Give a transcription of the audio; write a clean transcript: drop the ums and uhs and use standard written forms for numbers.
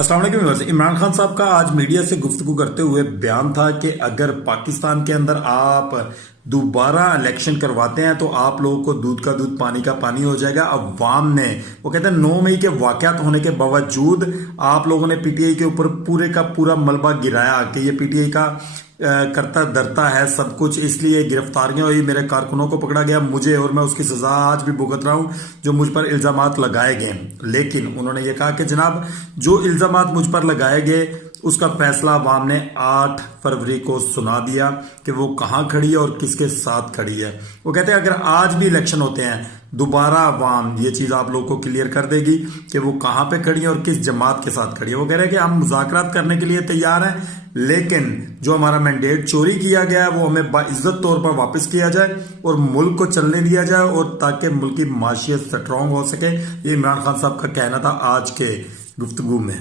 अस्सलाम वालेकुम व्यूअर्स। इमरान खान साहब का आज मीडिया से गुफ्तगू करते हुए बयान था कि अगर पाकिस्तान के अंदर आप दोबारा इलेक्शन करवाते हैं तो आप लोगों को दूध का दूध पानी का पानी हो जाएगा। अवाम ने, वो कहते हैं 9 मई के वाकयात होने के बावजूद आप लोगों ने पीटीआई के ऊपर पूरे का पूरा मलबा गिराया कि ये पीटीआई का करता धरता है सब कुछ, इसलिए गिरफ्तारियां हुई, मेरे कारकुनों को पकड़ा गया, मुझे, और मैं उसकी सजा आज भी भुगत रहा हूं जो मुझ पर इल्जामात लगाए गए। लेकिन उन्होंने ये कहा कि जनाब जो इल्जामात मुझ पर लगाए गए उसका फैसला अवाम ने 8 फरवरी को सुना दिया कि वो कहां खड़ी है और किसके साथ खड़ी है। वो कहते हैं अगर आज भी इलेक्शन होते हैं दोबारा अवाम ये चीज आप लोगों को क्लियर कर देगी कि वो कहां पे खड़ी है और किस जमात के साथ खड़ी है। वो कह रहे हैं कि हम मुज़ाकरात करने के लिए तैयार हैं, लेकिन जो हमारा मैंडेट चोरी किया गया है वो हमें बाइज्जत तौर पर वापस किया जाए और मुल्क को चलने दिया जाए, और ताकि मुल्क की माशियत स्ट्रॉन्ग हो सके। ये इमरान खान साहब का कहना था आज के गुफ्तगू में।